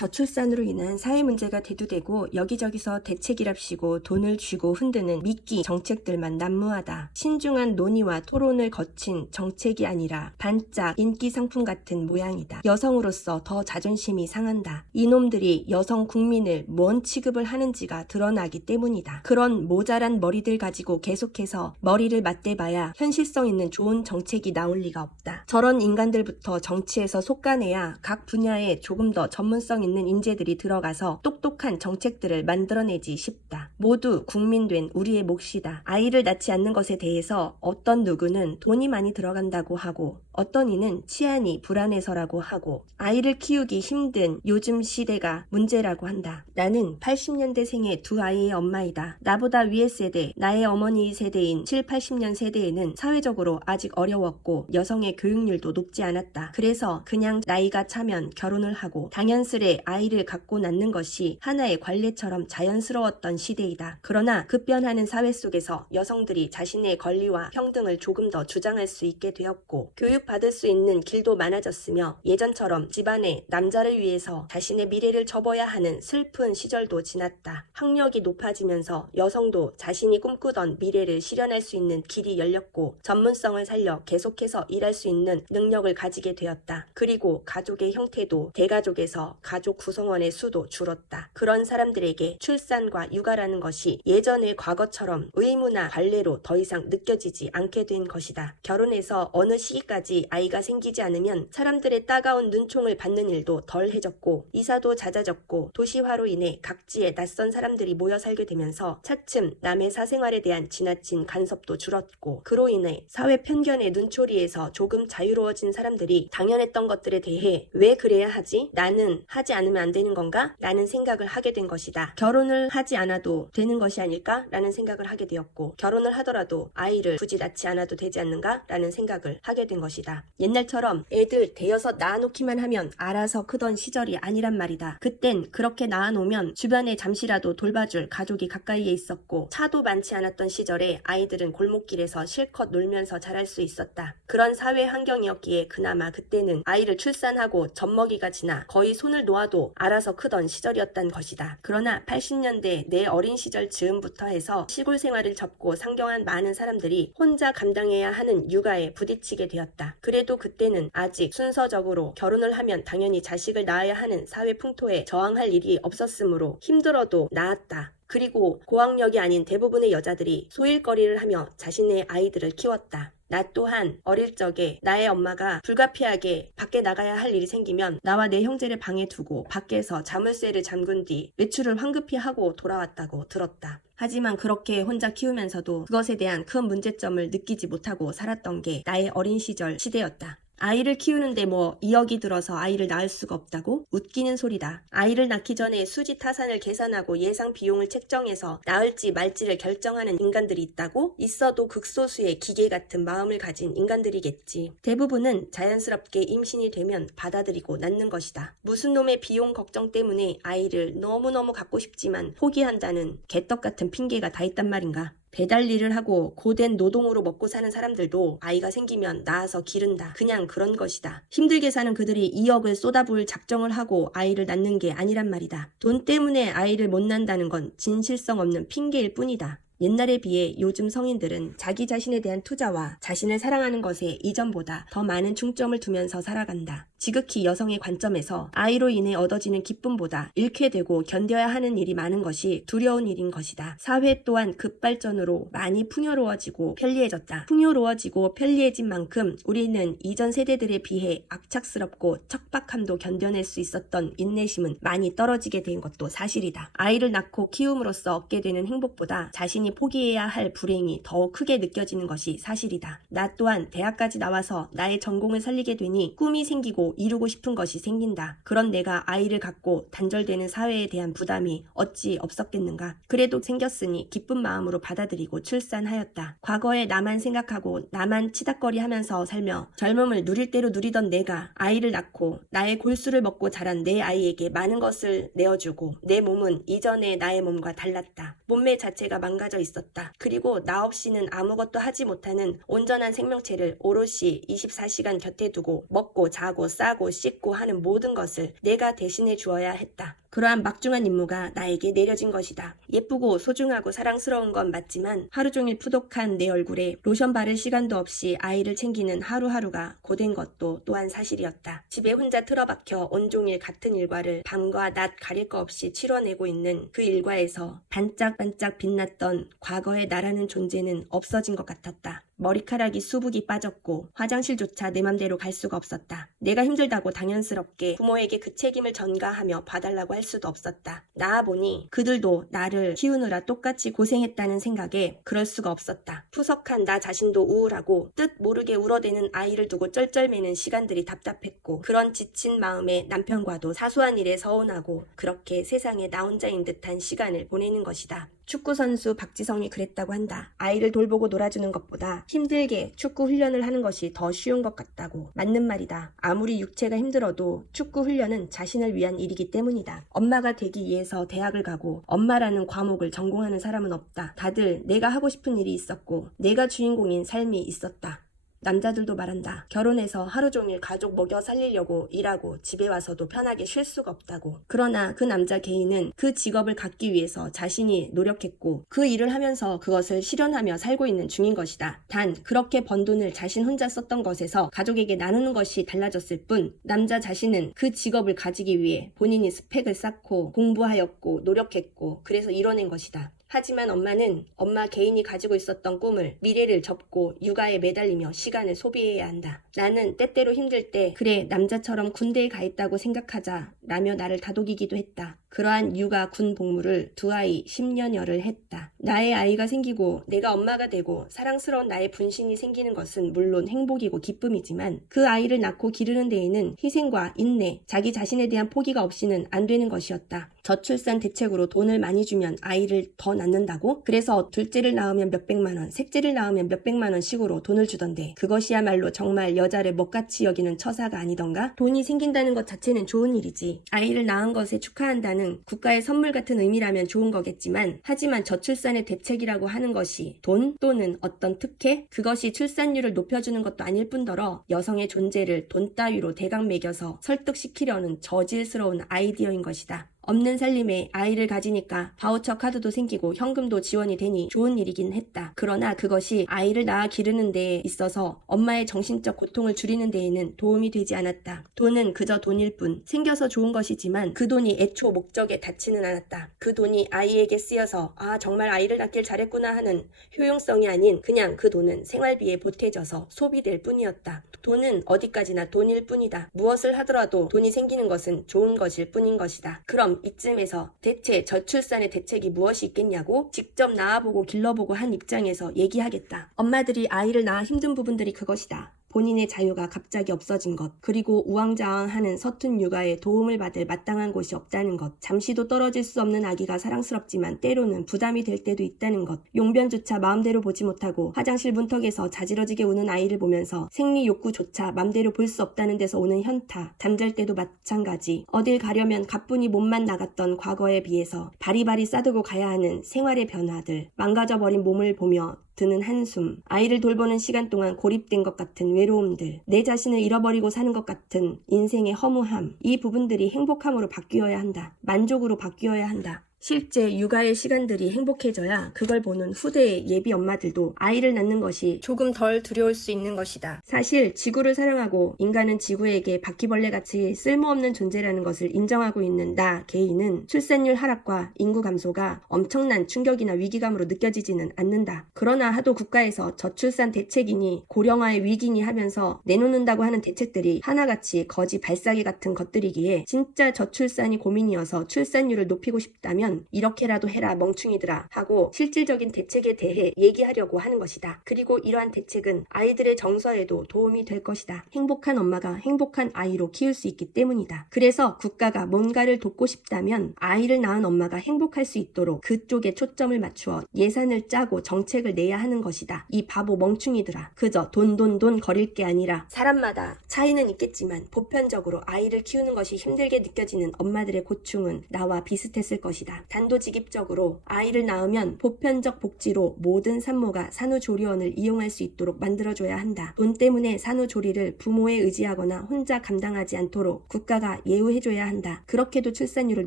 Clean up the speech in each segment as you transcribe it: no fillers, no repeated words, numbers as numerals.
저출산으로 인한 사회 문제가 대두되고 여기저기서 대책이랍시고 돈을 쥐고 흔드는 미끼 정책들만 난무하다. 신중한 논의와 토론을 거친 정책이 아니라 반짝 인기 상품 같은 모양이다. 여성으로서 더 자존심이 상한다. 이놈들이 여성 국민을 뭔 취급을 하는지가 드러나기 때문이다. 그런 모자란 머리들 가지고 계속해서 머리를 맞대봐야 현실성 있는 좋은 정책이 나올 리가 없다. 저런 인간들부터 정치에서 솎아내야 각 분야에 조금 더 전문성 있는 인재들이 들어가서 똑똑한 정책들을 만들어내지 싶다. 모두 국민된 우리의 몫이다. 아이를 낳지 않는 것에 대해서 어떤 누구는 돈이 많이 들어간다고 하고 어떤 이는 치안이 불안해서라고 하고 아이를 키우기 힘든 요즘 시대가 문제라고 한다. 나는 80년대생의 두 아이의 엄마이다. 나보다 위의 세대, 나의 어머니 세대인 7, 80년 세대에는 사회적으로 아직 어려웠고 여성의 교육률도 높지 않았다. 그래서 그냥 나이가 차면 결혼을 하고 당연스레 아이를 갖고 낳는 것이 하나의 관례처럼 자연스러웠던 시대이다. 그러나 급변하는 사회 속에서 여성들이 자신의 권리와 평등을 조금 더 주장할 수 있게 되었고 교육받을 수 있는 길도 많아졌으며 예전처럼 집안에 남자를 위해서 자신의 미래를 접어야 하는 슬픈 시절도 지났다. 학력이 높아지면서 여성도 자신이 꿈꾸던 미래를 실현할 수 있는 길이 열렸고 전문성을 살려 계속해서 일할 수 있는 능력을 가지게 되었다. 그리고 가족의 형태도 대가족에서 가족 구성원의 수도 줄었다. 그런 사람들에게 출산과 육아라는 것이 예전의 과거처럼 의무나 관례로 더 이상 느껴지지 않게 된 것이다. 결혼해서 어느 시기까지 아이가 생기지 않으면 사람들의 따가운 눈총을 받는 일도 덜해졌고 이사도 잦아졌고 도시화로 인해 각지에 낯선 사람들이 모여 살게 되면서 차츰 남의 사생활에 대한 지나친 간섭도 줄었고 그로 인해 사회 편견의 눈초리에서 조금 자유로워진 사람들이 당연했던 것들에 대해 왜 그래야 하지? 나는 하지 않으면 안 되는 건가? 라는 생각을 하게 된 것이다. 결혼을 하지 않아도 되는 것이 아닐까? 라는 생각을 하게 되었고 결혼을 하더라도 아이를 굳이 낳지 않아도 되지 않는가? 라는 생각을 하게 된 것이다. 옛날처럼 애들 대여섯 낳아놓기만 하면 알아서 크던 시절이 아니란 말이다. 그땐 그렇게 낳아놓으면 주변에 잠시라도 돌봐줄 가족이 가까이에 있었고 차도 많지 않았던 시절에 아이들은 골목길에서 실컷 놀면서 자랄 수 있었다. 그런 사회 환경이었기에 그나마 그때는 아이를 출산하고 젖먹이가 지나 거의 손을 놓아도 알아서 크던 시절이었단 것이다. 그러나 80년대 내 어린 시절 즈음부터 해서 시골 생활을 접고 상경한 많은 사람들이 혼자 감당해야 하는 육아에 부딪히게 되었다. 그래도 그때는 아직 순서적으로 결혼을 하면 당연히 자식을 낳아야 하는 사회 풍토에 저항할 일이 없었으므로 힘들어도 낳았다. 그리고 고학력이 아닌 대부분의 여자들이 소일거리를 하며 자신의 아이들을 키웠다. 나 또한 어릴 적에 나의 엄마가 불가피하게 밖에 나가야 할 일이 생기면 나와 내 형제를 방에 두고 밖에서 자물쇠를 잠근 뒤 외출을 황급히 하고 돌아왔다고 들었다. 하지만 그렇게 혼자 키우면서도 그것에 대한 큰 문제점을 느끼지 못하고 살았던 게 나의 어린 시절 시대였다. 아이를 키우는데 뭐 2억이 들어서 아이를 낳을 수가 없다고? 웃기는 소리다. 아이를 낳기 전에 수지 타산을 계산하고 예상 비용을 책정해서 낳을지 말지를 결정하는 인간들이 있다고? 있어도 극소수의 기계 같은 마음을 가진 인간들이겠지. 대부분은 자연스럽게 임신이 되면 받아들이고 낳는 것이다. 무슨 놈의 비용 걱정 때문에 아이를 너무너무 갖고 싶지만 포기한다는 개떡 같은 핑계가 다 있단 말인가. 배달 일을 하고 고된 노동으로 먹고 사는 사람들도 아이가 생기면 낳아서 기른다. 그냥 그런 것이다. 힘들게 사는 그들이 2억을 쏟아부을 작정을 하고 아이를 낳는 게 아니란 말이다. 돈 때문에 아이를 못 낳는다는 건 진실성 없는 핑계일 뿐이다. 옛날에 비해 요즘 성인들은 자기 자신에 대한 투자와 자신을 사랑하는 것에 이전보다 더 많은 중점을 두면서 살아간다. 지극히 여성의 관점에서 아이로 인해 얻어지는 기쁨보다 잃게 되고 견뎌야 하는 일이 많은 것이 두려운 일인 것이다. 사회 또한 급발전으로 많이 풍요로워지고 편리해졌다. 풍요로워지고 편리해진 만큼 우리는 이전 세대들에 비해 악착스럽고 척박함도 견뎌낼 수 있었던 인내심은 많이 떨어지게 된 것도 사실이다. 아이를 낳고 키움으로써 얻게 되는 행복보다 자신이 포기해야 할 불행이 더 크게 느껴지는 것이 사실이다. 나 또한 대학까지 나와서 나의 전공을 살리게 되니 꿈이 생기고 이루고 싶은 것이 생긴다. 그런 내가 아이를 갖고 단절되는 사회에 대한 부담이 어찌 없었겠는가. 그래도 생겼으니 기쁜 마음으로 받아들이고 출산하였다. 과거에 나만 생각하고 나만 치닥거리하면서 살며 젊음을 누릴 대로 누리던 내가 아이를 낳고 나의 골수를 먹고 자란 내 아이에게 많은 것을 내어주고 내 몸은 이전의 나의 몸과 달랐다. 몸매 자체가 망가져 있었다. 그리고 나 없이는 아무것도 하지 못하는 온전한 생명체를 오롯이 24시간 곁에 두고 먹고 자고 싸고 씻고 하는 모든 것을 내가 대신해 주어야 했다. 그러한 막중한 임무가 나에게 내려진 것이다. 예쁘고 소중하고 사랑스러운 건 맞지만 하루 종일 푸독한 내 얼굴에 로션 바를 시간도 없이 아이를 챙기는 하루하루가 고된 것도 또한 사실이었다. 집에 혼자 틀어박혀 온종일 같은 일과를 밤과 낮 가릴 거 없이 치러내고 있는 그 일과에서 반짝반짝 빛났던 과거의 나라는 존재는 없어진 것 같았다. 머리카락이 수북이 빠졌고 화장실조차 내 맘대로 갈 수가 없었다. 내가 힘들다고 당연스럽게 부모에게 그 책임을 전가하며 봐달라고 할 수도 없었다. 나아보니 그들도 나를 키우느라 똑같이 고생했다는 생각에 그럴 수가 없었다. 푸석한 나 자신도 우울하고 뜻 모르게 울어대는 아이를 두고 쩔쩔매는 시간들이 답답했고 그런 지친 마음에 남편과도 사소한 일에 서운하고 그렇게 세상에 나 혼자인 듯한 시간을 보내는 것이다. 축구선수 박지성이 그랬다고 한다. 아이를 돌보고 놀아주는 것보다 힘들게 축구 훈련을 하는 것이 더 쉬운 것 같다고. 맞는 말이다. 아무리 육체가 힘들어도 축구 훈련은 자신을 위한 일이기 때문이다. 엄마가 되기 위해서 대학을 가고 엄마라는 과목을 전공하는 사람은 없다. 다들 내가 하고 싶은 일이 있었고 내가 주인공인 삶이 있었다. 남자들도 말한다. 결혼해서 하루 종일 가족 먹여 살리려고 일하고 집에 와서도 편하게 쉴 수가 없다고. 그러나 그 남자 개인은 그 직업을 갖기 위해서 자신이 노력했고 그 일을 하면서 그것을 실현하며 살고 있는 중인 것이다. 단 그렇게 번 돈을 자신 혼자 썼던 것에서 가족에게 나누는 것이 달라졌을 뿐 남자 자신은 그 직업을 가지기 위해 본인이 스펙을 쌓고 공부하였고 노력했고 그래서 이뤄낸 것이다. 하지만 엄마는 엄마 개인이 가지고 있었던 꿈을 미래를 접고 육아에 매달리며 시간을 소비해야 한다. 나는 때때로 힘들 때 그래 남자처럼 군대에 가 있다고 생각하자 라며 나를 다독이기도 했다. 그러한 육아 군 복무를 두 아이 10년여를 했다. 나의 아이가 생기고 내가 엄마가 되고 사랑스러운 나의 분신이 생기는 것은 물론 행복이고 기쁨이지만 그 아이를 낳고 기르는 데에는 희생과 인내, 자기 자신에 대한 포기가 없이는 안 되는 것이었다. 저출산 대책으로 돈을 많이 주면 아이를 더 낳는다고? 그래서 둘째를 낳으면 몇백만 원, 셋째를 낳으면 몇백만 원씩으로 돈을 주던데 그것이야말로 정말 여자를 먹같이 여기는 처사가 아니던가? 돈이 생긴다는 것 자체는 좋은 일이지. 아이를 낳은 것에 축하한다는 국가의 선물 같은 의미라면 좋은 거겠지만 하지만 저출산의 대책이라고 하는 것이 돈 또는 어떤 특혜? 그것이 출산율을 높여주는 것도 아닐 뿐더러 여성의 존재를 돈 따위로 대강 매겨서 설득시키려는 저질스러운 아이디어인 것이다. 없는 살림에 아이를 가지니까 바우처 카드도 생기고 현금도 지원이 되니 좋은 일이긴 했다. 그러나 그것이 아이를 낳아 기르는 데 있어서 엄마의 정신적 고통을 줄이는 데에는 도움이 되지 않았다. 돈은 그저 돈일 뿐 생겨서 좋은 것이지만 그 돈이 애초 목적에 닿지는 않았다. 그 돈이 아이에게 쓰여서 정말 아이를 낳길 잘했구나 하는 효용성이 아닌 그냥 그 돈은 생활비에 보태져서 소비될 뿐이었다. 돈은 어디까지나 돈일 뿐이다. 무엇을 하더라도 돈이 생기는 것은 좋은 것일 뿐인 것이다. 그럼 이쯤에서 대체 저출산의 대책이 무엇이 있겠냐고 직접 낳아보고 길러보고 한 입장에서 얘기하겠다. 엄마들이 아이를 낳아 힘든 부분들이 그것이다. 본인의 자유가 갑자기 없어진 것, 그리고 우왕좌왕하는 서툰 육아에 도움을 받을 마땅한 곳이 없다는 것, 잠시도 떨어질 수 없는 아기가 사랑스럽지만 때로는 부담이 될 때도 있다는 것, 용변조차 마음대로 보지 못하고 화장실 문턱에서 자지러지게 우는 아이를 보면서 생리 욕구조차 맘대로 볼 수 없다는 데서 오는 현타, 잠잘 때도 마찬가지, 어딜 가려면 가뿐히 몸만 나갔던 과거에 비해서 바리바리 싸들고 가야 하는 생활의 변화들, 망가져버린 몸을 보며 드는 한숨, 아이를 돌보는 시간 동안 고립된 것 같은 외로움들, 내 자신을 잃어버리고 사는 것 같은 인생의 허무함, 이 부분들이 행복함으로 바뀌어야 한다. 만족으로 바뀌어야 한다. 실제 육아의 시간들이 행복해져야 그걸 보는 후대의 예비 엄마들도 아이를 낳는 것이 조금 덜 두려울 수 있는 것이다. 사실 지구를 사랑하고 인간은 지구에게 바퀴벌레같이 쓸모없는 존재라는 것을 인정하고 있는 나 개인은 출산율 하락과 인구 감소가 엄청난 충격이나 위기감으로 느껴지지는 않는다. 그러나 하도 국가에서 저출산 대책이니 고령화의 위기니 하면서 내놓는다고 하는 대책들이 하나같이 거지 발사기 같은 것들이기에 진짜 저출산이 고민이어서 출산율을 높이고 싶다면 이렇게라도 해라 멍충이들아 하고 실질적인 대책에 대해 얘기하려고 하는 것이다. 그리고 이러한 대책은 아이들의 정서에도 도움이 될 것이다. 행복한 엄마가 행복한 아이로 키울 수 있기 때문이다. 그래서 국가가 뭔가를 돕고 싶다면 아이를 낳은 엄마가 행복할 수 있도록 그쪽에 초점을 맞추어 예산을 짜고 정책을 내야 하는 것이다. 이 바보 멍충이들아. 그저 돈 거릴 게 아니라 사람마다 차이는 있겠지만 보편적으로 아이를 키우는 것이 힘들게 느껴지는 엄마들의 고충은 나와 비슷했을 것이다. 한다. 단도직입적으로 아이를 낳으면 보편적 복지로 모든 산모가 산후조리원을 이용할 수 있도록 만들어줘야 한다. 돈 때문에 산후조리를 부모에 의지하거나 혼자 감당하지 않도록 국가가 예우해줘야 한다. 그렇게도 출산율을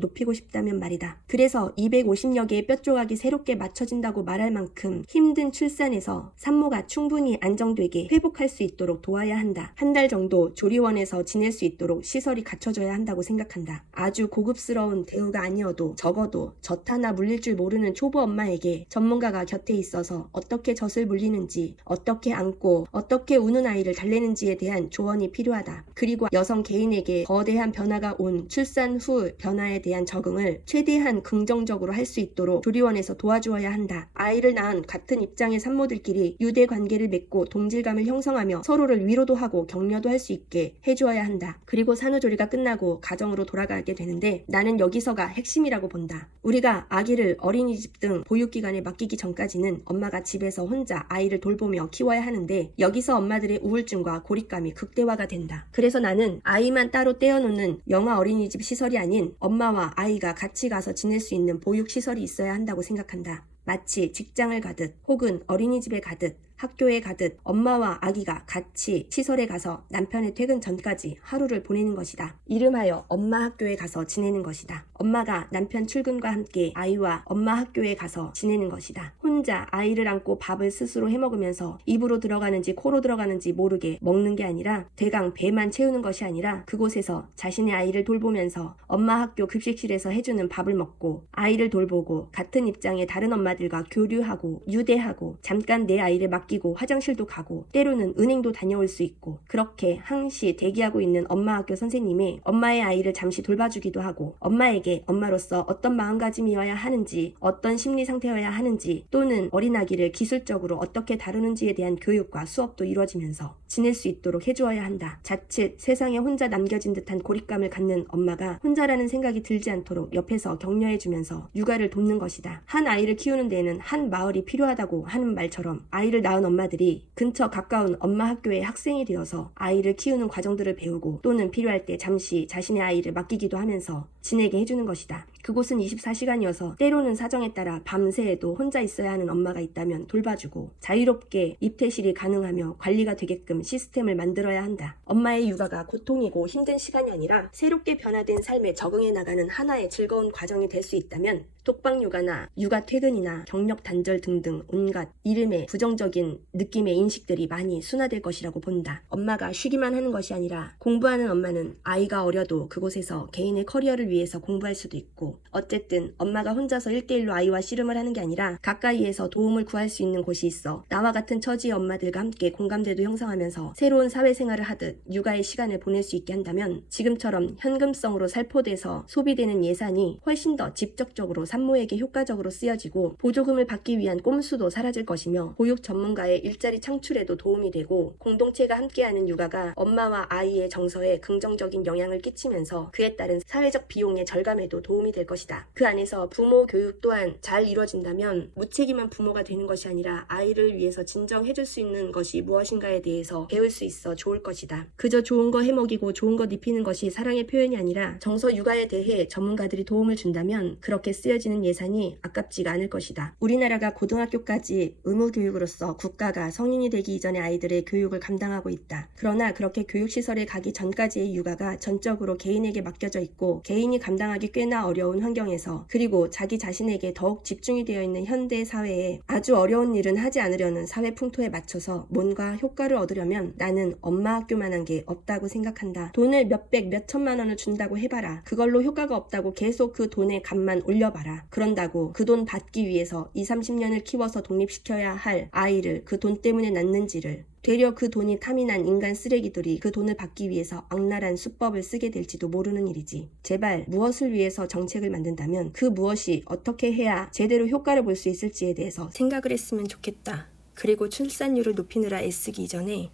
높이고 싶다면 말이다. 그래서 250여 개의 뼈조각이 새롭게 맞춰진다고 말할 만큼 힘든 출산에서 산모가 충분히 안정되게 회복할 수 있도록 도와야 한다. 한 달 정도 조리원에서 지낼 수 있도록 시설이 갖춰져야 한다고 생각한다. 아주 고급스러운 대우가 아니어도 적어도 젖 하나 물릴 줄 모르는 초보 엄마에게 전문가가 곁에 있어서 어떻게 젖을 물리는지, 어떻게 안고, 어떻게 우는 아이를 달래는지에 대한 조언이 필요하다. 그리고 여성 개인에게 거대한 변화가 온 출산 후 변화에 대한 적응을 최대한 긍정적으로 할 수 있도록 조리원에서 도와주어야 한다. 아이를 낳은 같은 입장의 산모들끼리 유대 관계를 맺고 동질감을 형성하며 서로를 위로도 하고 격려도 할 수 있게 해주어야 한다. 그리고 산후조리가 끝나고 가정으로 돌아가게 되는데 나는 여기서가 핵심이라고 본다. 우리가 아기를 어린이집 등 보육기관에 맡기기 전까지는 엄마가 집에서 혼자 아이를 돌보며 키워야 하는데 여기서 엄마들의 우울증과 고립감이 극대화가 된다. 그래서 나는 아이만 따로 떼어놓는 영아 어린이집 시설이 아닌 엄마와 아이가 같이 가서 지낼 수 있는 보육시설이 있어야 한다고 생각한다. 마치 직장을 가듯 혹은 어린이집에 가듯 학교에 가듯 엄마와 아기가 같이 시설에 가서 남편의 퇴근 전까지 하루를 보내는 것이다. 이름하여 엄마 학교에 가서 지내는 것이다. 엄마가 남편 출근과 함께 아이와 엄마 학교에 가서 지내는 것이다. 혼자 아이를 안고 밥을 스스로 해먹으면서 입으로 들어가는지 코로 들어가는지 모르게 먹는 게 아니라 대강 배만 채우는 것이 아니라 그곳에서 자신의 아이를 돌보면서 엄마 학교 급식실에서 해주는 밥을 먹고 아이를 돌보고 같은 입장의 다른 엄마들과 교류하고 유대하고 잠깐 내 아이를 맡기고 화장실도 가고 때로는 은행도 다녀올 수 있고 그렇게 항시 대기하고 있는 엄마 학교 선생님이 엄마의 아이를 잠시 돌봐주기도 하고 엄마에게 엄마로서 어떤 마음가짐이어야 하는지 어떤 심리 상태여야 하는지 또는 어린아기를 기술적으로 어떻게 다루는지에 대한 교육과 수업도 이루어지면서 지낼 수 있도록 해주어야 한다. 자칫 세상에 혼자 남겨진 듯한 고립감을 갖는 엄마가 혼자라는 생각이 들지 않도록 옆에서 격려해주면서 육아를 돕는 것이다. 한 아이를 키우는 데에는 한 마을이 필요하다고 하는 말처럼 아이를 낳은 엄마들이 근처 가까운 엄마 학교의 학생이 되어서 아이를 키우는 과정들을 배우고 또는 필요할 때 잠시 자신의 아이를 맡기기도 하면서 지내게 해주는 것이다. 그곳은 24시간이어서 때로는 사정에 따라 밤새에도 혼자 있어야 하는 엄마가 있다면 돌봐주고 자유롭게 입퇴실이 가능하며 관리가 되게끔 시스템을 만들어야 한다. 엄마의 육아가 고통이고 힘든 시간이 아니라 새롭게 변화된 삶에 적응해 나가는 하나의 즐거운 과정이 될 수 있다면 독박 육아나 육아 퇴근이나 경력 단절 등등 온갖 이름의 부정적인 느낌의 인식들이 많이 순화될 것이라고 본다. 엄마가 쉬기만 하는 것이 아니라 공부하는 엄마는 아이가 어려도 그곳에서 개인의 커리어를 위해서 공부할 수도 있고 어쨌든 엄마가 혼자서 1대1로 아이와 씨름을 하는 게 아니라 가까이에서 도움을 구할 수 있는 곳이 있어 나와 같은 처지의 엄마들과 함께 공감대도 형성하면서 새로운 사회생활을 하듯 육아의 시간을 보낼 수 있게 한다면 지금처럼 현금성으로 살포돼서 소비되는 예산이 훨씬 더 직접적으로 산모에게 효과적으로 쓰여지고 보조금을 받기 위한 꼼수도 사라질 것이며 보육 전문가의 일자리 창출에도 도움이 되고 공동체가 함께하는 육아가 엄마와 아이의 정서에 긍정적인 영향을 끼치면서 그에 따른 사회적 비용의 절감에도 도움이 될 것이다. 그 안에서 부모 교육 또한 잘 이루어진다면 무책임한 부모가 되는 것이 아니라 아이를 위해서 진정 해줄 수 있는 것이 무엇인가에 대해서 배울 수 있어 좋을 것이다. 그저 좋은 거 해먹이고 좋은 거 입히는 것이 사랑의 표현이 아니라 정서 육아에 대해 전문가들이 도움을 준다면 그렇게 쓰여지는 예산이 아깝지가 않을 것이다. 우리나라가 고등학교까지 의무교육으로서 국가가 성인이 되기 이전의 아이들의 교육을 감당하고 있다. 그러나 그렇게 교육시설에 가기 전까지의 육아가 전적으로 개인에게 맡겨져 있고 개인이 감당하기 꽤나 어려운 환경에서 그리고 자기 자신에게 더욱 집중이 되어 있는 현대 사회에 아주 어려운 일은 하지 않으려는 사회 풍토에 맞춰서 뭔가 효과를 얻으려면 나는 엄마 학교만한 게 없다고 생각한다. 돈을 몇백 몇천만 원을 준다고 해봐라. 그걸로 효과가 없다고 계속 그 돈의 값만 올려봐라. 그런다고 그 돈 받기 위해서 20-30년을 키워서 독립시켜야 할 아이를 그 돈 때문에 낳는지를 되려 그 돈이 탐이 난 인간 쓰레기들이 그 돈을 받기 위해서 악랄한 수법을 쓰게 될지도 모르는 일이지. 제발 무엇을 위해서 정책을 만든다면 그 무엇이 어떻게 해야 제대로 효과를 볼 수 있을지에 대해서 생각을 했으면 좋겠다. 그리고 출산율을 높이느라 애쓰기 이전에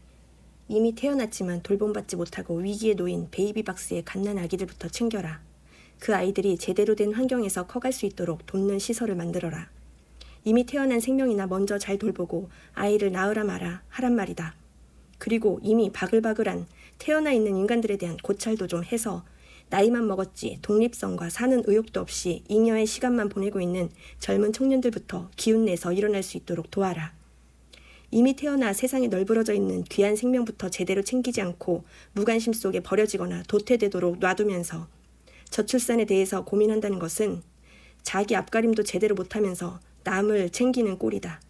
이미 태어났지만 돌봄받지 못하고 위기에 놓인 베이비박스의 갓난아기들부터 챙겨라. 그 아이들이 제대로 된 환경에서 커갈 수 있도록 돕는 시설을 만들어라. 이미 태어난 생명이나 먼저 잘 돌보고 아이를 낳으라 마라 하란 말이다. 그리고 이미 바글바글한 태어나 있는 인간들에 대한 고찰도 좀 해서 나이만 먹었지 독립성과 사는 의욕도 없이 잉여의 시간만 보내고 있는 젊은 청년들부터 기운내서 일어날 수 있도록 도와라. 이미 태어나 세상에 널브러져 있는 귀한 생명부터 제대로 챙기지 않고 무관심 속에 버려지거나 도태되도록 놔두면서 저출산에 대해서 고민한다는 것은 자기 앞가림도 제대로 못하면서 남을 챙기는 꼴이다.